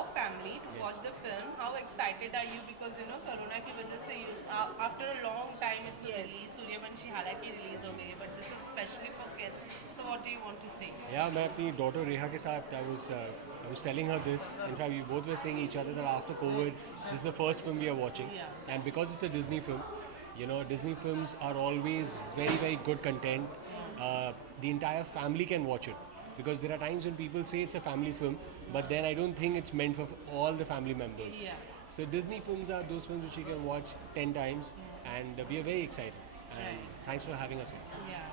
your family to Yes. watch the film. How excited are you? Because you know Corona की वजह से after a long time it's a Yes. release. Suryavanshi हालांकि release हो गई, but this is especially for kids. So what do you want to say? Yeah, मैं अपनी daughter Reha के साथ I was telling her this. In fact, we both were saying each other that after COVID, this is the first film we are watching, Yeah. and because it's a Disney film, you know, Disney films are always very very good content. The entire family can watch it because there are times when people say it's a family film, but then I don't think it's meant for all the family members. Yeah. So Disney films are those films which you can watch 10 times, and we are very excited. And Right. thanks for having us here. Yeah.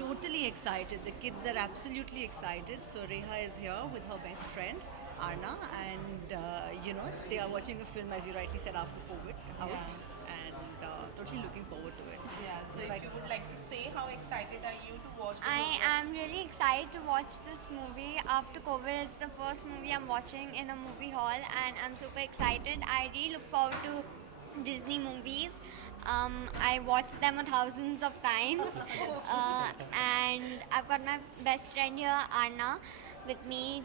Totally excited. The kids are absolutely excited. So Reha is here with her best friend Arna, and you know they are watching a film, as you rightly said, after COVID out, Yeah. and totally looking forward to it. Yeah. So In if fact, you would like to say, how excited are you to watch the I movie? am really excited to watch this movie after COVID. It's the first movie I'm watching in a movie hall, and I'm super excited. I really look forward to Disney movies. I watched them thousands of times, and I've got my best friend here, Arna, with me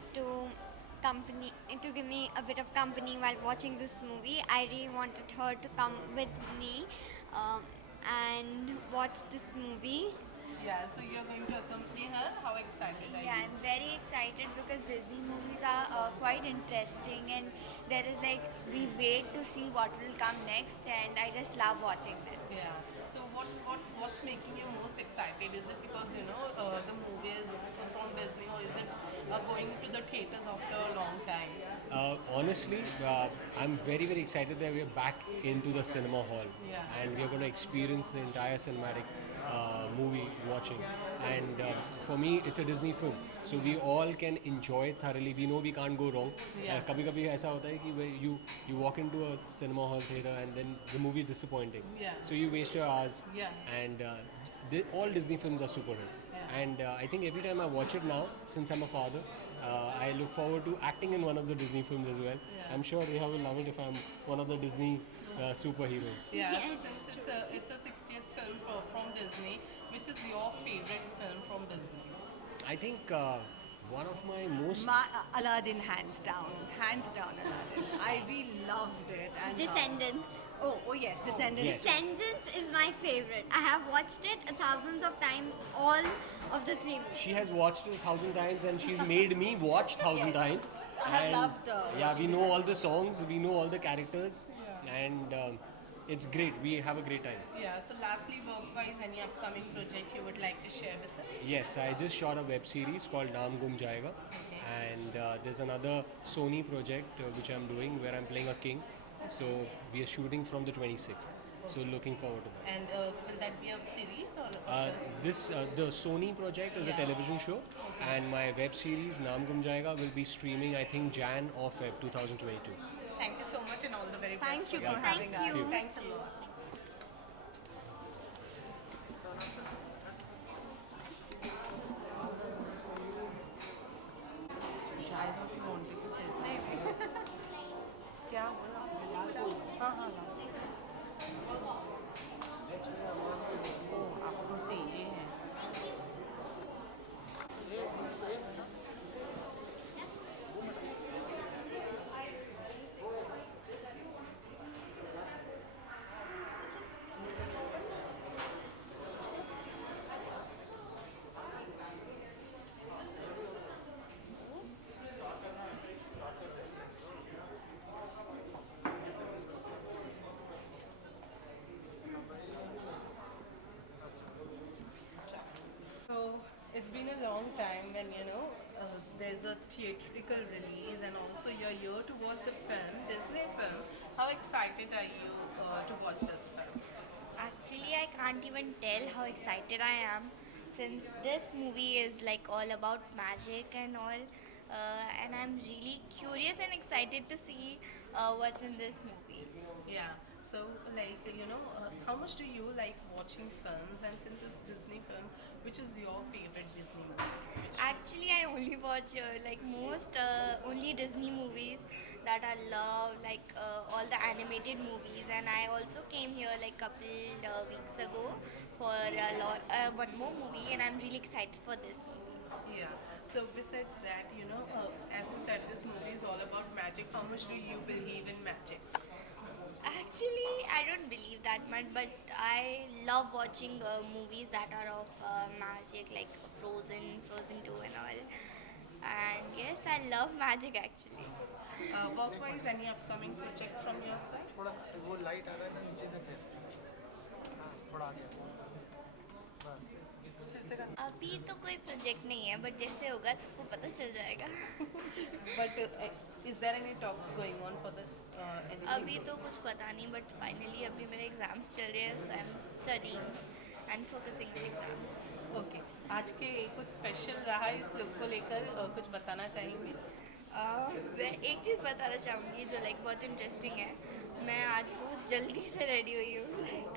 company to give me a bit of company while watching this movie. I really wanted her to come with me um, and watch this movie. Yeah. So you're going to accompany her. How excited are Yeah, you? I'm very excited because Disney movies are quite interesting, and there is like we wait to see what will come next, and I just love watching them. Yeah. So what's making you most excited? Is it because you know the movie is from Disney, or is it going to the theaters after a long time? Honestly, I'm very very excited that we're back into the cinema hall, Yeah. and we're going to experience the entire cinematic movie watching. And for me, it's a Disney film, so we all can enjoy it thoroughly. We know we can't go wrong. Yeah. कभी-कभी ऐसा होता है कि you walk into a cinema hall theater and then the movie is disappointing. Yeah. So you waste your hours. Yeah. And all Disney films are super hit. Yeah. And I think every time I watch it now, since I'm a father, I look forward to acting in one of the Disney films as well. Yeah. I'm sure Reha will love it if I'm one of the Disney superheroes. Yeah. So Yes. since it's a 60th film from Disney, which is your favorite film from Disney? I think one of my most Aladdin, hands down Aladdin. We loved it. And Descendants. oh yes, Descendants. Yes. Descendants is my favorite. I have watched it thousands of times, all of the three movies. she has watched it 1,000 times and she's made me watch 1,000 times. I have And, loved, yeah, we watching know all the songs, we know all the characters, and it's great. We have a great time. Yeah. So lastly, work-wise, any upcoming project you would like to share with us? Yes, I just shot a web series called Naam Gum Jayega, and there's another Sony project which I'm doing where I'm playing a king. So we are shooting from the 26th. So looking forward to that. And will that be a series or? The Sony project is a television show, and my web series Naam Gum Jayega will be streaming I think Jan or Feb 2022. Thank you so much and all the very best. Thank you for for your having Thank us. you. Thanks a lot. शायद आप wanted to say something. क्या बोला? हाँ हाँ ला। ओह, आप बोलते ये हैं। So it's been a long time when you know there's a theatrical release and also you're here to watch the film, Disney film. How excited are you to watch this film? Actually, I can't even tell how excited I am since this movie is like all about magic and all. And I'm really curious and excited to see what's in this movie. Yeah. So like you know, how much do you like watching films? And since it's Disney film, which is your favorite Disney movie? Actually, I only watch like most only Disney movies that I love, like all the animated movies. And I also came here like couple weeks ago for one more movie, and I'm really excited for this movie. Yeah. So besides that, as you said, this movie is all about magic. How much do you believe in magics? Actually, I don't believe that much, but I love watching movies that are of magic, like Frozen 2 and all. And yes, I love magic actually. Work-wise, any upcoming project from your side? थोड़ा वो light आ रहा है ना नीचे से face हाँ थोड़ा आ गया बस अभी तो कोई प्रोजेक्ट नहीं है, बट जैसे होगा सबको पता चल जाएगा. But is there any talks going on for the anything? अभी तो कुछ पता नहीं, बट फाइनली अभी मेरे एग्जाम्स चल रहे हैं, so I am studying and focusing on exams. Okay, आज के कुछ स्पेशल रहा इस लुक को लेकर कुछ बताना चाहेंगे? मैं एक चीज़ बताना चाहूँगी जो लाइक बहुत इंटरेस्टिंग है. मैं आज बहुत जल्दी से रेडी हुई हूँ. लाइक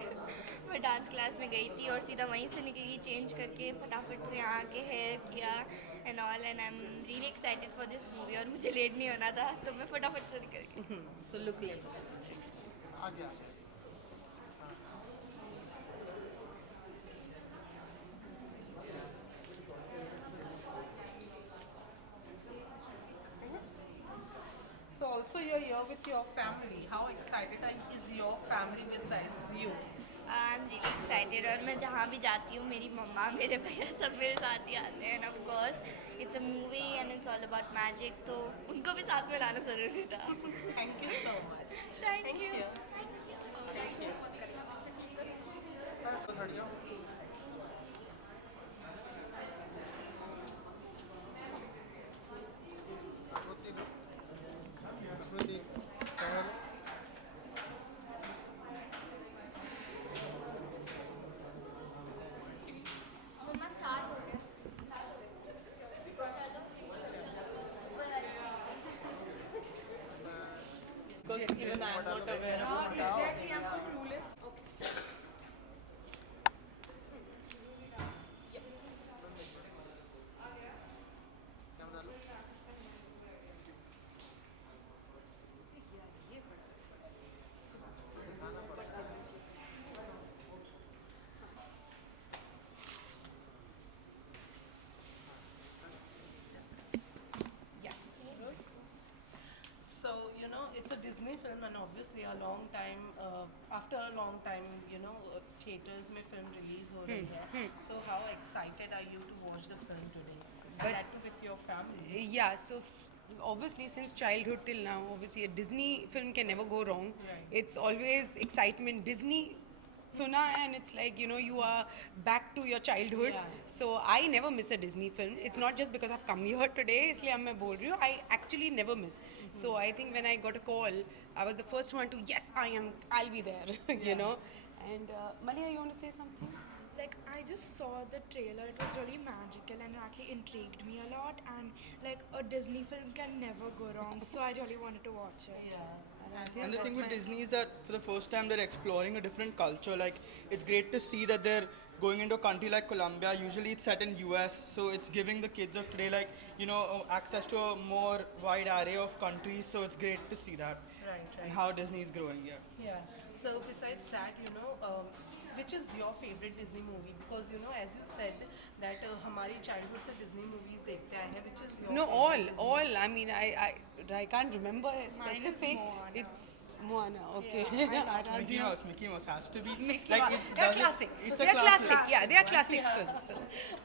मैं डांस क्लास में गई थी और सीधा वहीं से निकली, चेंज करके फटाफट से यहाँ के हेयर किया and all, and I am really excited for this movie. और मुझे लेट नहीं होना था, तो मैं फटाफट से निकल गई. सो लुक लाइक आ गया So also you're here with your family. How excited is your family besides you? I am really excited. और मैं जहाँ भी जाती हूँ मेरी मम्मा मेरे भैया सब मेरे साथ ही आते हैं. End of course it's a movie and it's all about magic, तो उनको भी साथ में लाना ज़रूरी था. Thank you so much. Thank you. तो हट जाओ आकृति आकृति कैमरा लो मम्मा स्टार्ट हो गया. चलो ऊपर वाली सीट से. Because even I'm not aware of it. Exactly, I'm so clueless. Camera लो दिखाना पड़ता है Yes. So, it's a Disney film, and obviously a long time, after a long time, theaters में film release हो रही है. So, how excited are you to watch the film today? And But- that too with your family. Yeah, so obviously since childhood till now, obviously a Disney film can never go wrong. Right. It's always excitement. Disney suna and it's like you are back to your childhood. Yeah. So I never miss a Disney film. It's not just because I've come here today, इसलिए अब मैं बोल रही हूँ. I actually never miss. So I think when I got a call, I was the first one to I'll be there. you know. And Malia, you want to say something? Like I just saw the trailer, it was really magical and it actually intrigued me a lot, and like a Disney film can never go wrong, so I really wanted to watch it. Yeah. And the thing with Disney is that for the first time they're exploring a different culture. Like it's great to see that they're going into a country like Colombia. Usually it's set in US, so it's giving the kids of today access to a more wide array of countries. So it's great to see that Right. and how Disney is growing. Yeah. So besides that, which is your favorite Disney movie? Because as you said that हमारी childhood से Disney movies देखते आए हैं. Which is your No, favorite Disney all. I mean, I can't remember specific. Moana. It's Moana. Okay. Mickey Mouse has to be Mickey like Mouse. it They're doesn't- classic. It's a They're classic. classic. Yeah, they are classic films. So.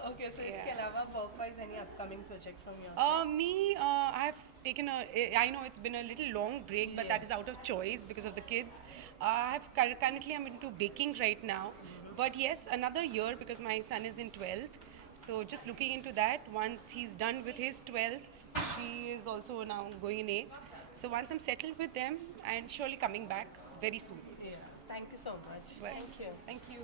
Okay, so Yeah. इसके अलावा work-wise any upcoming project from your side? I have taken I know it's been a little long break, but that is out of choice because of the kids. Currently I'm into baking right now. But yes, another year because my son is in 12th. So just looking into that. Once he's done with his 12th, she is also now going in 8th. So once I'm settled with them, I'm surely coming back very soon. Yeah. Thank you so much. Well, Thank you. Thank you.